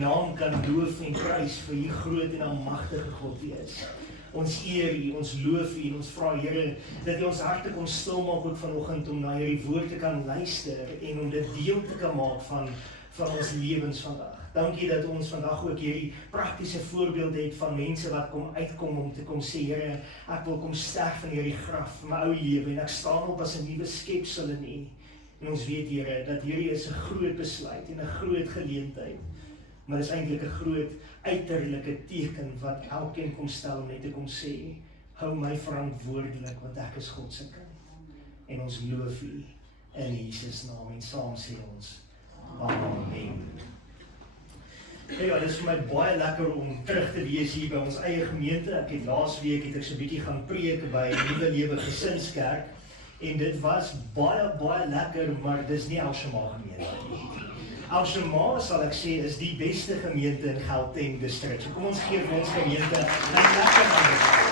naam kan loof en prys vir U groot en almagtige God wees. Ons eer U, ons loof U en ons vra Here dat U ons harte kom stilmaak ook vanoggend om na hierdie woord te kan luister en om dit deel te kan maak van ons lewens vandag. Dankie dat ons vandag ook hierdie praktiese voorbeeld het van mense wat uitkom om te kom sê, Here, ek wil kom sterf in hierdie graf, my ou lewe, en ek staan op as 'n nuwe skepsel in U. En ons weet, Here, dat hierdie is 'n groot besluit en 'n groot geleentheid. Maar dit is eintlik 'n groot uiterlike teken wat elkeen kom stel om net te kom sê, hou my verantwoordelik, want ek is God se kind. En ons loof U in Jesus naam en saam sê ons, Amen. Ja, dit is vir my baie lekker om terug te wees hier by ons eie gemeente. Ek het laasweek so 'n bietjie gaan preek by Nuwe Lewe Gesinskerk en dit was baie lekker, maar dis nie Alshamaa gemeente nie. Alshamaa, sal ek sê, is die beste gemeente in Gauteng distrik. So kom ons gee vir ons gemeente 'n lekker hande.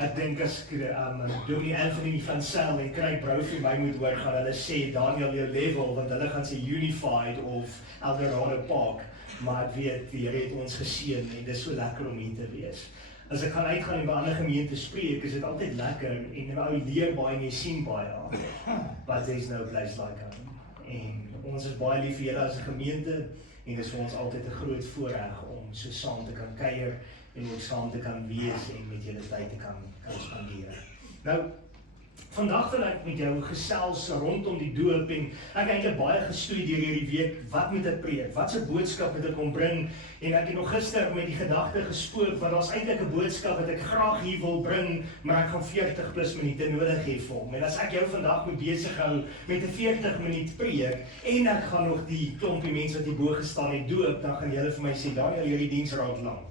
Ek dink as Dominee Anthony van Sail en Craig Brophy my moet hoor, gaan hulle sê Daniel jou level, want hulle gaan sê Unified of Eldorado Park, maar ek weet, die Here het ons geseën en dit is so lekker om hier te wees. As ek gaan uitgaan en by ander gemeente spreek, is dit altyd lekker en ou leer baie en jy sien baie, but there's no place like home. En ons is baie lief vir julle as 'n gemeente en dit is vir ons altyd 'n groot voorreg om so saam te kan kuier en ook saam te kan wees en met julle tyd te kan spandeer. Nou, vandag wil ek met jou gesels rondom die doop en ek het eintlik baie gestudeer hierdie week, wat moet ek preek, wat se boodskap moet ek kom bring, en ek het nog gister met die gedagte gespook, want daar's eintlik 'n boodskap wat ek graag hier wil bring, maar ek gaan 40 plus minute nodig hê vir hom, en as ek jou vandag moet besig hou met 'n 40 minuut preek, en ek gaan nog die klompie mense wat hierbo gestaan het doop, dan gaan julle vir my sê, Daniel, hierdie diens raak lank.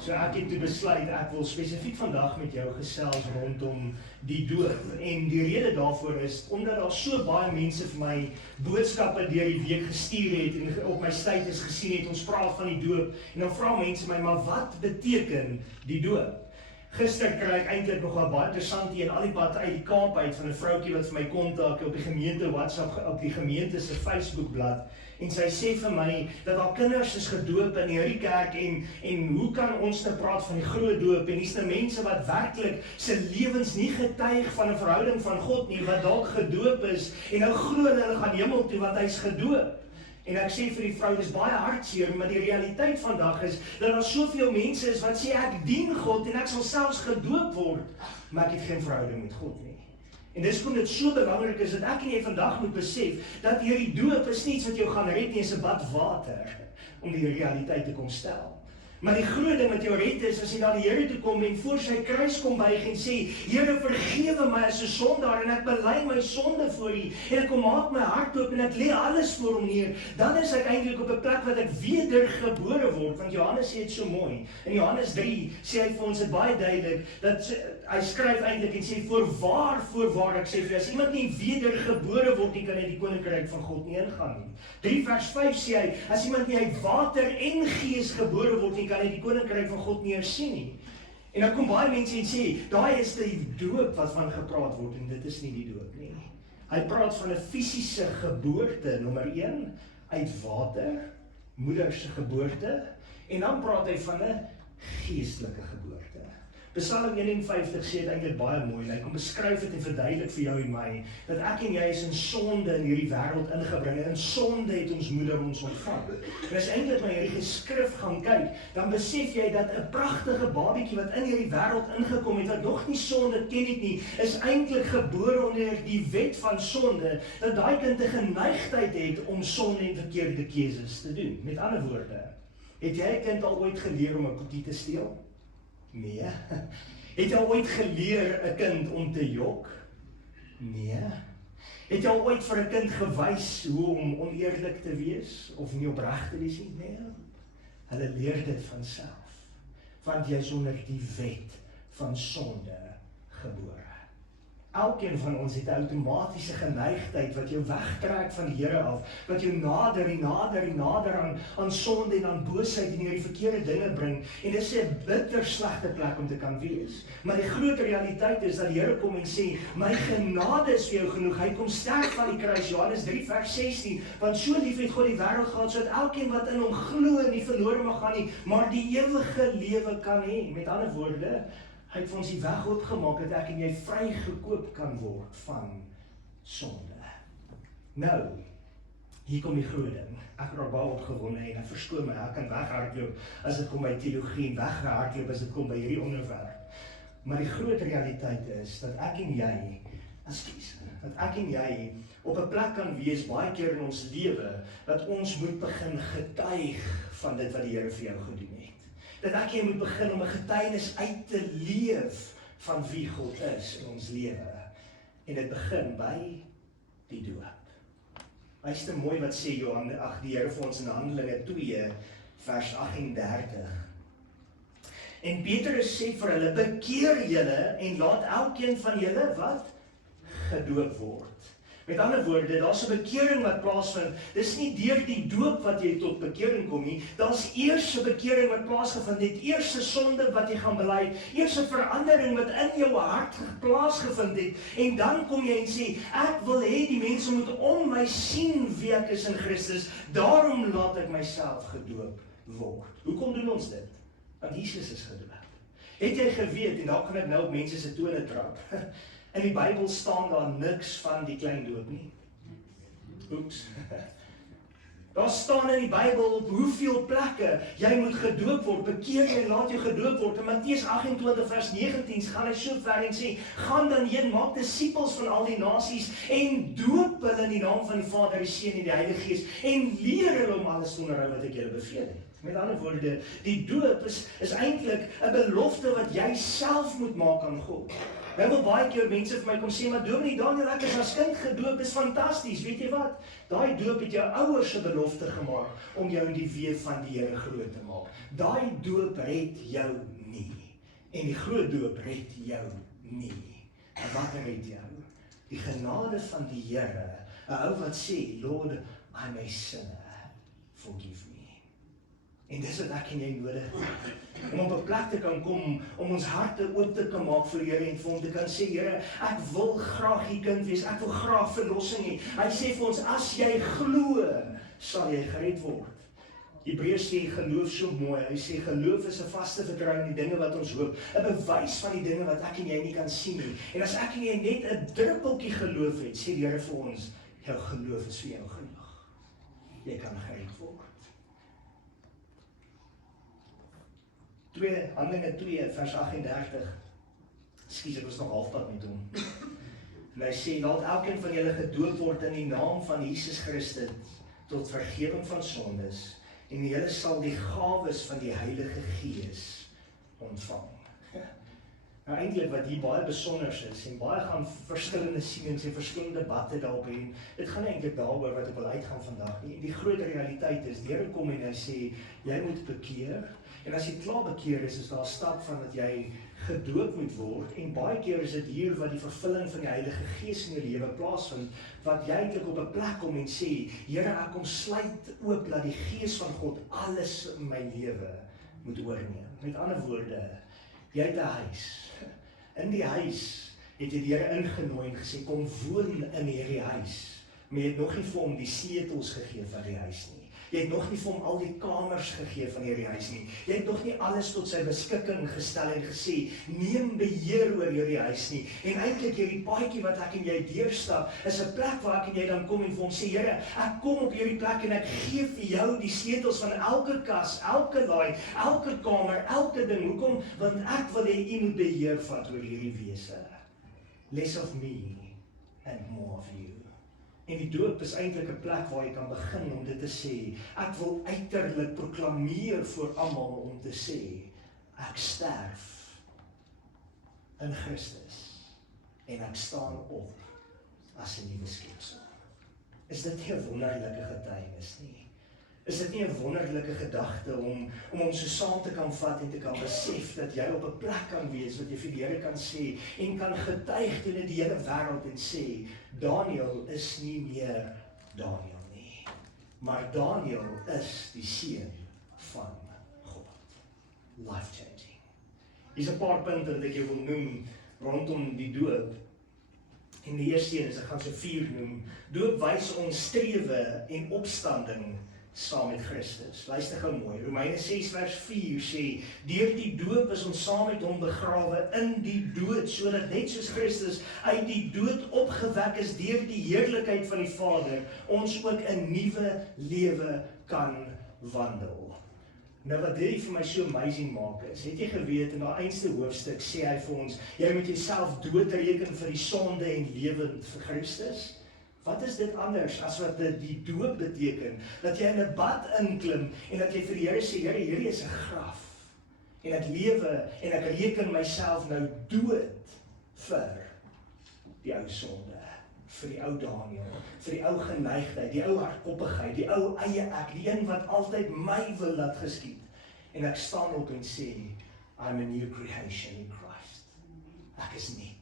So ek het toe besluit, ek wil spesifiek vandag met jou gesels rondom die doop. En die rede daarvoor is, omdat daar so baie mense vir my boodskappe deur die week gestuur het, en op my status gesien het, ons praat van die doop, en dan vra mense my, maar wat beteken die doop? Gister kry ek eintlik nogal baie interessant hier en al die pad uit die Kaap uit van 'n vroutjie wat vir my kontak op die gemeente WhatsApp, op die gemeente se Facebookblad, en sy sê vir my dat haar kinders is gedoop in hierdie kerk en hoe kan ons nou praat van die groot doop, en hier's nou mense wat werklik se lewens nie getuig van 'n verhouding van God nie, wat dalk gedoop is en nou glo hulle gaan hemel toe want hy's gedoop. En ek sê vir die vrou, dis baie hartseer, maar die realiteit vandag is dat daar soveel mense is wat sê ek dien God en ek sal selfs gedoop word, maar ek het geen verhouding met God nie. En dis hoekom dit so belangrik is dat ek en jy vandag moet besef dat hierdie doop is nie iets wat jou gaan red nie, is 'n bad water om die realiteit te kom stel. Maar die groot ding wat jou red is, as jy na die Here toe kom en voor sy kruis kom buig en sê, Here, vergewe my as 'n sondaar en ek bely my sonde voor U en ek kom maak my hart oop en ek lê alles voor Hom neer, dan is ek eintlik op 'n plek wat ek wedergebore word, want Johannes sê dit so mooi. In Johannes 3 sê hy vir ons dit baie duidelik, dat hy skryf eintlik en sê, voorwaar, ek sê vir as iemand nie wedergebore word nie, kan hy die koninkryk van God nie ingaan nie. 3 vers 5 sê hy, as iemand nie uit water en gees gebore word nie, kan hy die koninkryk van God nie sien nie. En dan kom baie mense en sê, daai is die doop wat van gepraat word, en dit is nie die doop nie. Hy praat van 'n fisiese geboorte, nommer 1, uit water, moeder se geboorte, en dan praat hy van 'n geestelike geboorte. Psalm 51 sê dit eintlik baie mooi, en hy kom beskryf dit en verduidelik vir jou en my, dat ek en jy is in sonde in hierdie wêreld ingebring, en in sonde het ons moeder ons ontvang. En as eintlik maar hierdie skrif gaan kyk, dan besef jy dat 'n pragtige babietjie wat in hierdie wêreld ingekom het, wat nog nie sonde ken het nie, is eintlik gebore onder die wet van sonde, dat daai kind 'n geneigtheid het om sonde en verkeerde keuses te doen. Met ander woorde, het jy 'n kind al ooit geleer om 'n koekie te steel? Nee. Het jy al ooit geleer 'n kind om te jok? Nee. Het jy al ooit vir 'n kind gewys hoe om oneerlik te wees of nie opreg te wees nie? Nee. Hulle leer dit van self, want jy is onder die wet van sonde gebore. Elkeen van ons het 'n outomatiese geneigtheid wat jou wegtrek van die Here af, wat jou nader en nader en nader aan sonde en aan boosheid en die verkeerde dinge bring. En dit is 'n bitter slegte plek om te kan wees. Maar die groot realiteit is dat die Here kom en sê, my genade is vir jou genoeg. Hy kom sterk van die kruis, Johannes 3 vers 16, want so lief het God die wêreld gehad, sodat elkeen wat in hom glo nie verlore mag gaan nie, maar die ewige lewe kan hê. Met ander woorde, hy het vir ons die weg oopgemaak dat ek en jy vrygekoop kan word van sonde. Nou, hier kom die groot ding. Ek raak baie opgewonde en ek verskoon my, ek kan weghardloop as dit kom by teologie en weghardloop as dit kom by hierdie onderwerp. Maar die groot realiteit is dat ek en jy, op 'n plek kan wees baie keer in ons lewe dat ons moet begin getuig van dit wat die Here vir jou gedoen het. Dat ek jy moet begin om 'n getuienis uit te leef van wie God is in ons lewe. En dit begin by die doop. Luister mooi wat sê die Here vir ons in Handelinge 2 vers 38. En Petrus sê vir hulle, bekeer julle en laat elkeen van julle wat? Gedoop word. Met ander woorde, daar's 'n bekering wat plaasvind. Dis nie deur die doop wat jy tot bekering kom nie. Daar's eers 'n bekering wat plaasgevind het. Eers 'n sonde wat jy gaan bely. Eers 'n verandering wat in jou hart plaasgevind het. En dan kom jy en sê, ek wil hê die mense moet om my sien wie ek is in Christus. Daarom laat ek myself gedoop word. Hoekom doen ons dit? Want Jesus is gedoop. Het jy geweet, en daar kan ek nou op mense se tone trap. In die Bybel staan daar niks van die klein doop nie. Oeps. Daar staan in die Bybel op hoeveel plekke jy moet gedoop word, bekeer jy, laat jy gedoop word. In Matteus 28 vers 19 gaan hy so ver en sê, gaan dan heen, maak disippels van al die nasies en doop hulle in die naam van die Vader, die Seun en die Heilige Gees en leer hulle om alles te onderhou wat ek julle beveel het. Met ander woorde, die doop is eintlik 'n belofte wat jy self moet maak aan God. Nou wil baie keer mense vir my kom sê, maar Dominee Daniel, ek is as kind gedoop, dis fantasties. Weet jy wat? Daai doop het jou ouers se belofte gemaak om jou in die weë van die Here groot te maak. Daai doop red jou nie. En die groot doop red jou nie. En wat red jou? Die genade van die Here. 'n Ou wat sê, Lord, I'm a sinner, forgive me. En dis wat ek en jy nodig het, om op 'n plek te kan kom, om ons harte oop te kan maak vir die Here en vir hom te kan sê, Here, ek wil graag die kind wees, ek wil graag verlossing hê. Hy sê vir ons, as jy glo, sal jy gered word. Hebreërs sê geloof so mooi, hy sê geloof is 'n vaste vertroue in die dinge wat ons hoop, 'n bewys van die dinge wat ek en jy nie kan sien nie. En as ek en jy net 'n druppeltjie geloof het, sê die Here vir ons, jou geloof is vir jou genoeg. Jy kan gered word. Handelinge 2 vers 38. Ekskuus, ek was nog halfpad met hom. En hy sê, laat elkeen van julle gedoop word in die naam van Jesus Christus tot vergifnis van sondes en julle sal die gawes van die Heilige Gees ontvang. Nou eintlik wat hier baie besonder is en baie gaan verskillende sienings en verskillende debatte daarop hê. Dit gaan eintlik daaroor wat ek wil uitgaan vandag nie. Die groot realiteit is, die Here kom en hy sê, jy moet bekeer. En as jy klaar bekeer is daar 'n stap van dat jy gedoop moet word. En baie keer is dit hier wat die vervulling van die Heilige Gees in jou lewe plaasvind, wat jy eintlik op 'n plek kom en sê, Here, ek kom sluit oop dat die Gees van God alles in my lewe moet oorneem. Met ander woorde, jy het 'n huis. In die huis het jy die Here ingenooi en gesê, kom woon in hierdie huis. Maar jy het nog nie vir hom die sleutels gegee van die huis nie. Jy het nog nie vir hom al die kamers gegee van hierdie huis nie. Jy het nog nie alles tot sy beskikking gestel en gesê, neem beheer oor hierdie huis nie. En eintlik hierdie paadjie wat ek en jy deurstap, is 'n plek waar ek en jy dan kom en vir hom sê, Here, ek kom op hierdie plek en ek gee vir jou die sleutels van elke kas, elke laai, elke kamer, elke ding. Hoekom? Want ek wil hê u moet beheer vat oor hierdie wese. Less of me and more of you. En die doop is eintlik 'n plek waar jy kan begin om dit te sê. Ek wil uiterlik proklameer voor almal om te sê, ek sterf in Christus en ek staan op as 'n nuwe skepsel. Is dit nie 'n wonderlike getuienis nie? Is dit nie 'n wonderlike gedagte om ons so saam te kan vat en te kan besef dat jy op 'n plek kan wees wat jy vir die Here kan sê en kan getuig teenoor die hele wêreld en sê, Daniël is nie meer Daniël nie, maar Daniël is die seun van God. Life-changing. Hier's 'n paar punte wat ek jou wil noem rondom die doop. En die eerste een is, ek gaan so 4 noem. Doop wys ons strewe en opstanding saam met Christus. Luister gou mooi. Romeine 6 vers 4 sê, deur die doop is ons saam met hom begrawe in die dood, sodat net soos Christus uit die dood opgewek is deur die heerlikheid van die Vader, ons ook 'n nuwe lewe kan wandel. Nou wat dit vir my so amazing maak is, het jy geweet in daai eindste hoofstuk sê hy vir ons, jy moet jouself doodreken vir die sonde en lewend vir Christus? Wat is dit anders as wat die doop beteken? Dat jy in 'n bad inklim en dat jy vir die Here sê, Here, hierdie is 'n graf. En ek lewe en ek reken myself nou dood vir die ou sonde, vir die ou Daniël, vir die ou geneigtheid, die ou hardkoppigheid, die ou eie ek, die een wat altyd my wil laat geskied. En ek staan op en sê, I'm a new creation in Christ. Ek is nie.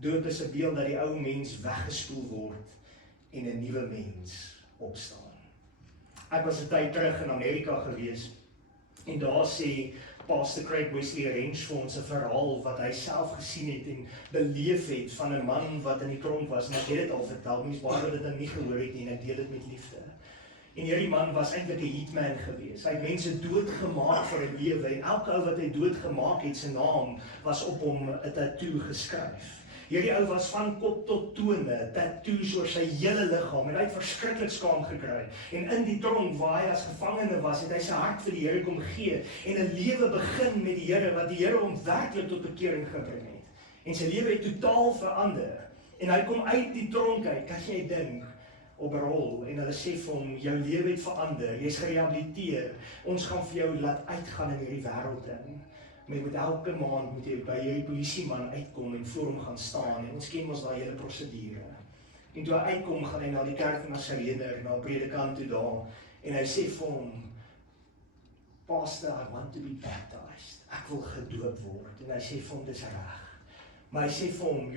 Doop is 'n beeld dat die ou mens weggespoel word en 'n nuwe mens opstaan. Ek was 'n tyd terug in Amerika gewees en daar sê Pastor Craig Wesley Range vir ons 'n verhaal wat hy self gesien het en beleef het van 'n man wat in die tronk was en ek het dit al vertel, mens baie wat dit dan nie gehoor het nie en ek deel dit met liefde. En hierdie man was eintlik 'n hitman gewees. Hy het mense doodgemaak vir 'n lewe en elke ou wat hy doodgemaak het, se naam was op hom 'n tattoo geskryf. Hierdie ou was van kop tot tone, tattoos oor sy hele liggaam en hy het verskriklik skaam gekry. En in die tronk waar hy as gevangene was, het hy sy hart vir die Here kom gee en 'n lewe begin met die Here wat die Here hom werklik tot bekering gebring het. En sy lewe het totaal verander. En hy kom uit die tronk uit, kan jy dink, op rol en hulle sê vir hom, jou lewe het verander, jy's gerehabiliteer. Ons gaan vir jou laat uitgaan in hierdie wêreld in. Maar jy moet elke maand moet jy by hierdie polisieman uitkom en voor hom gaan staan en ons ken mos daai hele prosedure. En toe hy uitkom, gaan hy na die kerk van Nasarener, na 'n predikant toe daar en hy sê vir hom, Pastor, I want to be baptized. Ek wil gedoop word. En hy sê vir hom, dis reg. Maar hy sê vir hom,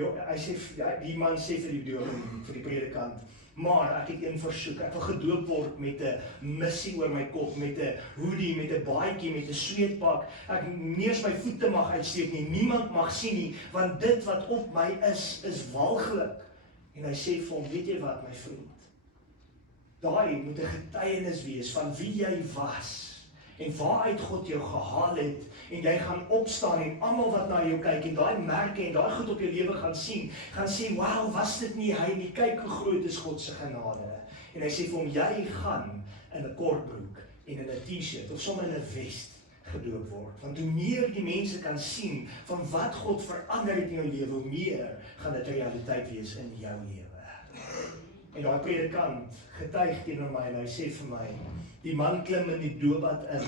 die man sê vir die predikant, maar ek het een versoek, ek wil gedoop word met 'n missie oor my kop, met 'n hoodie, met 'n baadjie, met 'n sweetpak, ek nie eens my voete mag uitsteek nie, niemand mag sien nie, want dit wat op my is walglik. En hy sê vir hom, weet jy wat my vriend, daai moet 'n getuienis wees van wie jy was, en waaruit God jou gehaal het, en jy gaan opstaan en almal wat na jou kyk en daai merke en daai goed op jou lewe gaan sien, gaan sê, wow, was dit nie hy nie, kyk hoe groot is God se genade. En hy sê vir hom, jy gaan in 'n kortbroek en in 'n T-shirt of sommer in 'n vest gedoop word. Want hoe meer die mense kan sien van wat God verander het in jou lewe, hoe meer gaan dit 'n realiteit wees in jou lewe. En daai predikant getuig teenoor my en hy sê vir my, die man klim in die doopbad in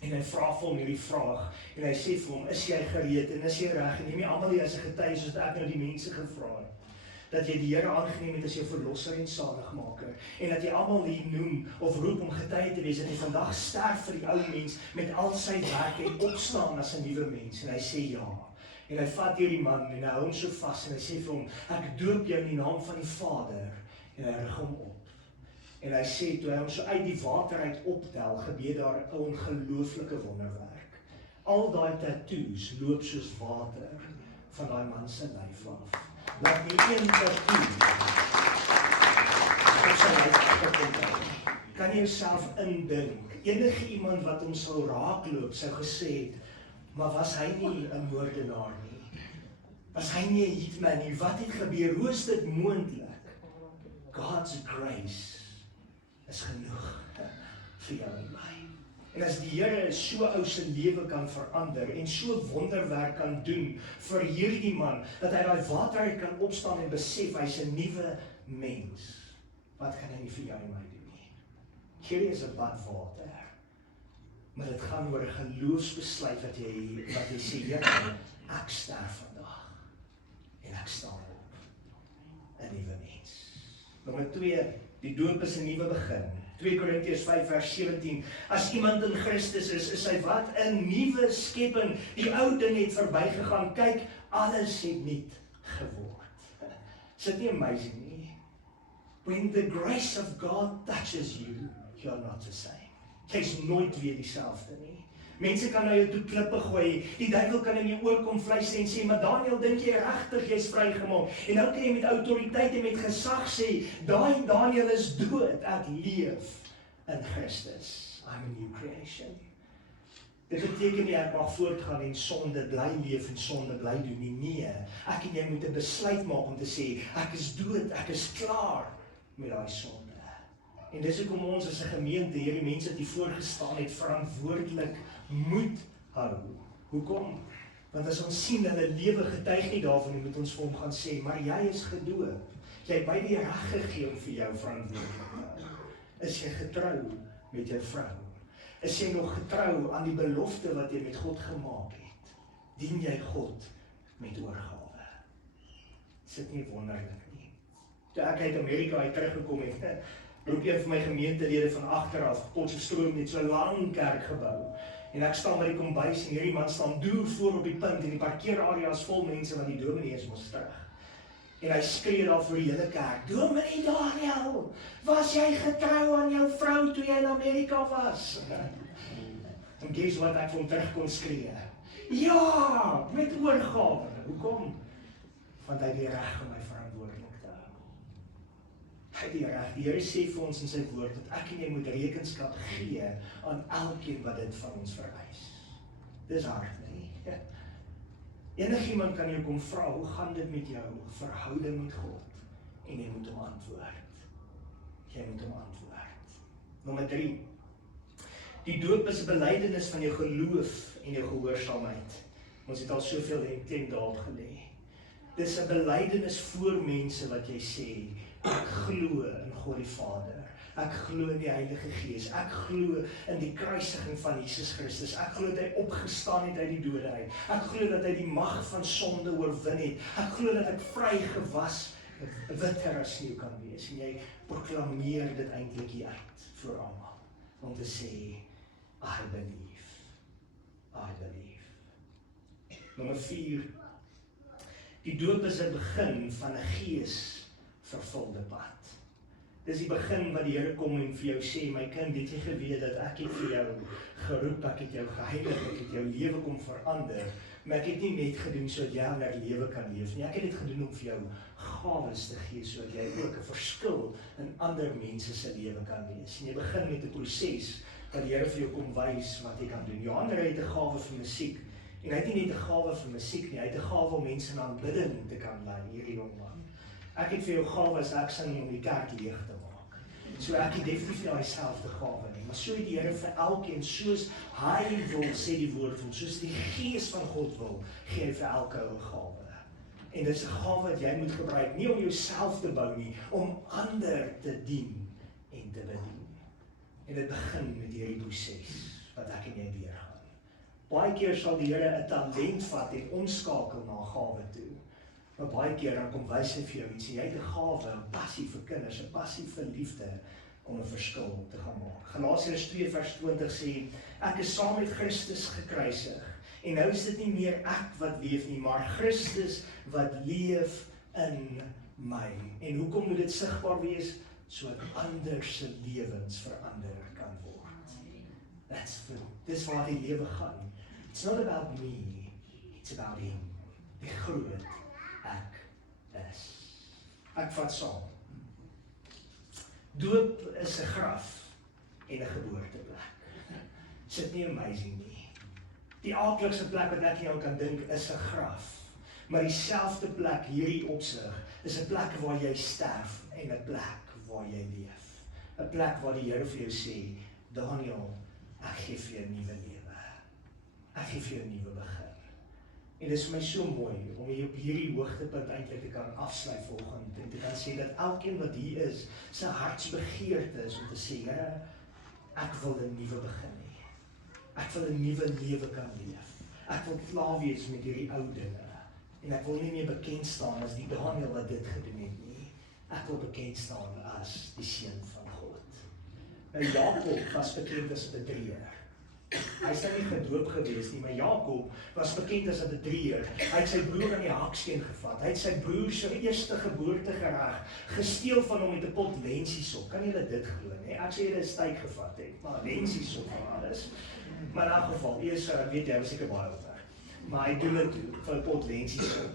en hy vra vir hom hierdie vraag en hy sê vir hom, is jy gereed en is jy reg? En neem jy almal hier as 'n getuie soos ek nou die mense gevra het, dat jy die Here aangeneem het as jou verlosser en saligmaker en dat jy almal hier noem of roep om getuie te wees dat jy vandag sterf vir die ou mens met al sy werk en opstaan as 'n nuwe mens. En hy sê ja. En hy vat hierdie man en hy hou hom so vas en hy sê vir hom, ek doop jou in die naam van die Vader en hy rig hom op. En hy sê, toe hy hom so uit die water uit optel, gebeur daar 'n ongelooflike wonderwerk. Al daai tattoos loop soos water van daai man se lyf af. Laat nie een tattoo op sy lyf afgekom. Kan jy jouself indink, enige iemand wat hom sou raakloop, sou gesê het, maar was hy nie 'n moordenaar nie? Was hy nie 'n hitman nie? Wat het gebeur? Hoe is dit moontlik? God's grace is genoeg vir jou en my. En as die Here so ou se lewe kan verander en so wonderwerk kan doen vir hierdie man, dat hy daai water uit kan opstaan en besef hy's 'n nuwe mens, wat kan hy nie vir jou en my doen nie? Hierdie is 'n bad water, maar dit gaan oor 'n geloofsbesluit wat jy sê, Here, ek sterf vandag en ek staan op 'n nuwe mens. Nommer 2, Die doop is 'n nuwe begin. 2 Korintiërs 5 vers 17. As iemand in Christus is hy wat? 'n nuwe skepping. Die ou ding het verbygegaan. Kyk, alles het nuut geword. Is dit nie amazing nie? When the grace of God touches you, you're not the same. Jy's nooit weer dieselfde nie. Mense kan na jou toe klippe gooi, die duiwel kan in jou oor kom fluister en sê, maar Daniel, dink jy regtig jy's vrygemaak? En nou kan jy met autoriteit en met gesag sê, daai Daniel is dood, ek leef in Christus. I'm a new creation. Dit beteken nie ek mag voortgaan en sonde bly leef en sonde bly doen nie. Nee, ek en jy moet 'n besluit maak om te sê, ek is dood, ek is klaar met daai sonde. En dis hoekom ons as 'n gemeente, hierdie mense wat hier voorgestaan het, verantwoordelik moet hou. Hoekom? Want as ons sien hulle lewe getuig nie daarvan, moet ons vir hom gaan sê, maar jy is gedoop. Jy het my die reg gegee om vir jou verantwoordelik te hou. Is jy getrou met jou vrou? Is jy nog getrou aan die belofte wat jy met God gemaak het? Dien jy God met oorgawe? Is dit nie wonderlik nie? Toe ek uit Amerika uit teruggekom het, roep een van my gemeentelede van agteraf, Potchefstroom het so 'n lang kerk gebou. En ek staan by die kombuis en hierdie man staan deur voor op die punt en die parkeerarea is vol mense want die dominee is mos terug. En hy skree daar vir die hele kerk, Dominee Daniel, was jy getrou aan jou vrou toe jy in Amerika was? En guess wat ek van terug kon skree? Ja, met oorgawe. Hoekom? Want hy het die reg om my verantwoordelik te hou. Hy het die reg. Die Here sê vir ons in sy woord, dat ek en jy moet rekenskap gee aan elkeen wat dit van ons vereis. Dis hard, nie? Enigiemand kan jou kom vra, hoe gaan dit met jou verhouding met God? En jy moet hom antwoord. Jy moet hom antwoord. Nommer 3. Die doop is 'n belydenis van jou geloof en jou gehoorsaamheid. Ons het al soveel klem daarop gelê. Dis 'n belydenis voor mense wat jy sê, ek glo in God die Vader. Ek glo in die Heilige Gees. Ek glo in die kruisiging van Jesus Christus. Ek glo dat hy opgestaan het uit die dode uit. Ek glo dat hy die mag van sonde oorwin het. Ek glo dat ek vry gewas, witter as sneeu kan wees. En jy proklameer dit eintlik hier uit vir almal. Om te sê, I believe. I believe. Nommer 4. Die doop is 'n begin van 'n gees-vervulde pad. Dis die begin wat die Here kom en vir jou sê, my kind, het jy geweet dat ek het vir jou geroep, ek het jou geheilig, ek het jou lewe kom verander, maar ek het nie net gedoen sodat jy 'n lewe kan leef nie. Ek het dit gedoen om vir jou gawes te gee, sodat jy ook 'n verskil in ander mense se lewe kan wees. En jy begin met 'n proses wat die Here vir jou kom wys wat jy kan doen. Johan het 'n gawe vir musiek, en hy het nie net 'n gawe vir musiek nie, hy het 'n gawe om mense in aanbidding te kan lei, hierdie jong man. Ek het vir jou gawe as ek sing om die kerk leeg te maak. So ek het definitief nie dieselfde gawe nie, maar so het die Here vir elkeen, soos hy wil, sê die woord van, soos die Gees van God wil, gee hy vir elke ou 'n gawe. En dit is 'n gawe wat jy moet gebruik, nie om jouself te bou nie, om ander te dien en te bedien. En dit begin met hierdie proses wat ek en jy deurgaan. Baie keer sal die Here 'n talent vat en omskakel na 'n gawe toe. Maar baie keer dan kom wys hy vir jou iets. Jy het 'n gawe, 'n passie vir kinders, 'n passie vir liefde om 'n verskil te gaan maak. Galasiërs 2 vers 20 sê, ek is saam met Christus gekruisig. En nou is dit nie meer ek wat leef nie, maar Christus wat leef in my. En hoekom moet dit sigbaar wees? Sodat ander se lewens verander kan word. Dis waar die lewe gaan. It's not about me, it's about him. Die groot ek is. Ek vat saam. Doop is 'n graf en 'n geboorteplek. Is dit nie amazing nie? Die aardigste plek wat ek en jou kan dink is 'n graf. Maar dieselfde plek hierdie opsig is 'n plek waar jy sterf en 'n plek waar jy leef. 'n Plek waar die Here vir jou sê, Daniel, ek gee vir jou 'n nuwe lewe. Ek gee vir jou 'n nuwe begin. En dit is vir my so mooi om hier op hierdie hoogtepunt eintlik te kan afsluit vanoggend en te kan sê dat elkeen wat hier is, sy hartsbegeerte is om te sê, Here, ek wil 'n nuwe begin hê. Ek wil 'n nuwe lewe kan leef. Ek wil klaar wees met hierdie ou dinge. En ek wil nie meer bekend staan as die Daniel wat dit gedoen het nie. ek wil bekend staan as die seun van God. Nou Jakob was bekend as 'n bedrieger. Hy is nou nie gedoop gewees nie, maar Jakob was bekend as 'n bedrieger. Hy het sy broer aan die haksteen gevat. Hy het sy broer se eerste geboortegereg gesteel van hom met 'n pot lensiesop. Kan julle dit glo, nee? Ek sê dit is tyd gevat het, maar lensiesop van alles. Maar in elk geval, eers weet jy, was seker baie opweg. Maar hy doen dit vir 'n pot lensiesop.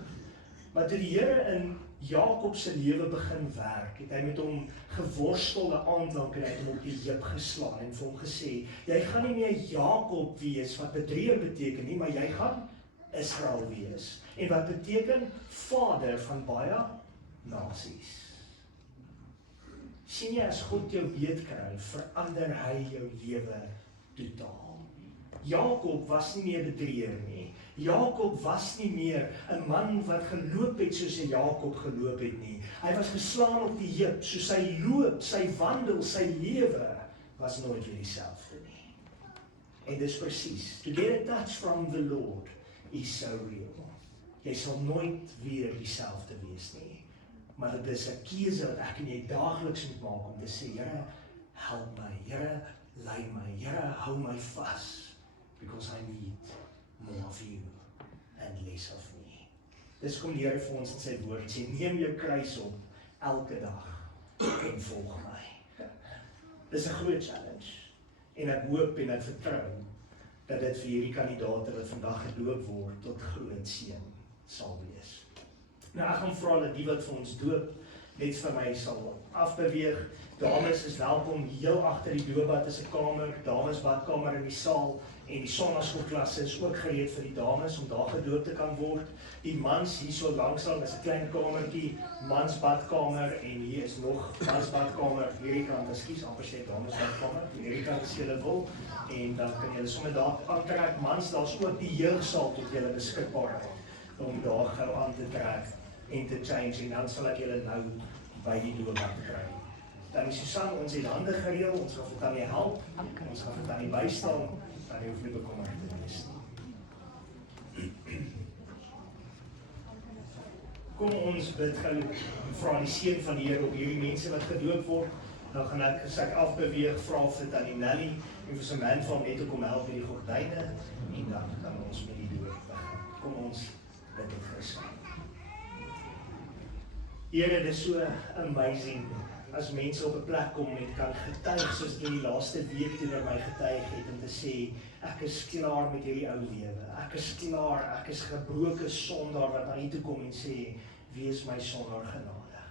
Maar toe die Here in Jakob se lewe begin werk, het hy met hom geworstel 'n aand lank en hy het hom op die heup geslaan en vir hom gesê, jy gaan nie meer Jakob wees, wat bedrieger beteken nie, maar jy gaan Israel wees. En wat beteken vader van baie nasies. Sien jy, as God jou weet kry, verander hy jou lewe totaal. Jakob was nie meer bedrieger nie. Jakob was nie meer 'n man wat geloop het soos hy Jakob geloop het nie. Hy was geslaan op die heup, so sy loop, sy wandel, sy lewe was nooit weer dieselfde nie. En dis presies, to get a touch from the Lord is so real. Jy sal nooit weer dieselfde wees nie. Maar dit is 'n keuse wat ek en jy daagliks moet maak om te sê, Here, help my, Here, lei my, Here, hou my vas. Because I need more of you and less of me. Dis kom die Here vir ons in sy woord sê, neem jou kruis op elke dag en volg my. Dis 'n groot challenge. En ek hoop en ek vertrou dat dit vir hierdie kandidaate wat vandag gedoop word tot groot seën sal wees. Nou ek gaan vra dat die wat vir ons doop net vir my sal afbeweeg. Dames is welkom heel agter die doopbad is 'n kamer, dames badkamer in die saal. En die sonnaskoolklasse is ook gereed vir die dames om daar gedoop te kan word. Die mans hier so langsaan is 'n klein kamertjie, mans badkamer en hier is nog mans badkamer. Hierdie kant, ekskuus, amper sê dames badkamer. Hierdie kant as julle wil en dan kan julle sommer daar aantrek. Mans, daar's ook die jeugsaal tot julle beskikbaar om daar gou aan te trek en te change en dan sal ek julle nou by die doopbad kry. Dan is Susan ons het hande gereël, ons gaan vir Tannie help, ons gaan vir Tannie bystaan. Hy hoef nie bekommerd te wees nie. Kom ons bid gou, vra die seën van die Here op hierdie mense wat gedoop word. Dan gaan ek, as ek afbeweeg, vra vir Tannie Nelly en vir Samantha om net te kom help met die gordyne en dan kan ons met die doop begin. Kom ons bid dit Christus. Here, dit is so amazing. As mense op 'n plek kom en kan getuig soos in die laaste week toe my getuig het om te sê, ek is klaar met hierdie ou lewe. Ek is klaar, ek is gebroke sondaar wat na U toe kom en sê, wees my sondaar genadig.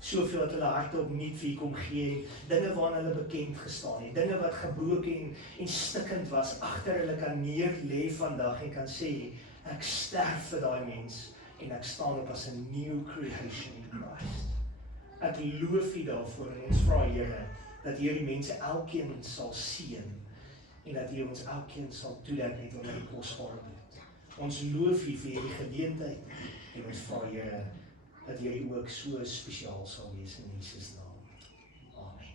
Soveel wat hulle harte opnuut vir U kom gee, dinge waarna hulle bekend gestaan het, dinge wat gebroken en stikkend was, agter hulle kan neer lê vandag en kan sê, ek sterf vir daai mens en ek staan op as 'n new creation in Christ. Ek loof U daarvoor en ons vra Here, dat hierdie mense elkeen sal seën en dat U ons elkeen sal toedek met onder die kosbare bloed. Ons loof U vir hierdie geleentheid en ons vra Here, dat hierdie ook so spesiaal sal wees in Jesus naam. Amen.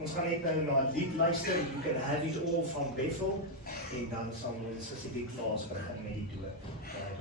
Ons gaan net nou na 'n lied luister, You Can Have It All van Bethel en dan sal ons as die klas begin met die doop.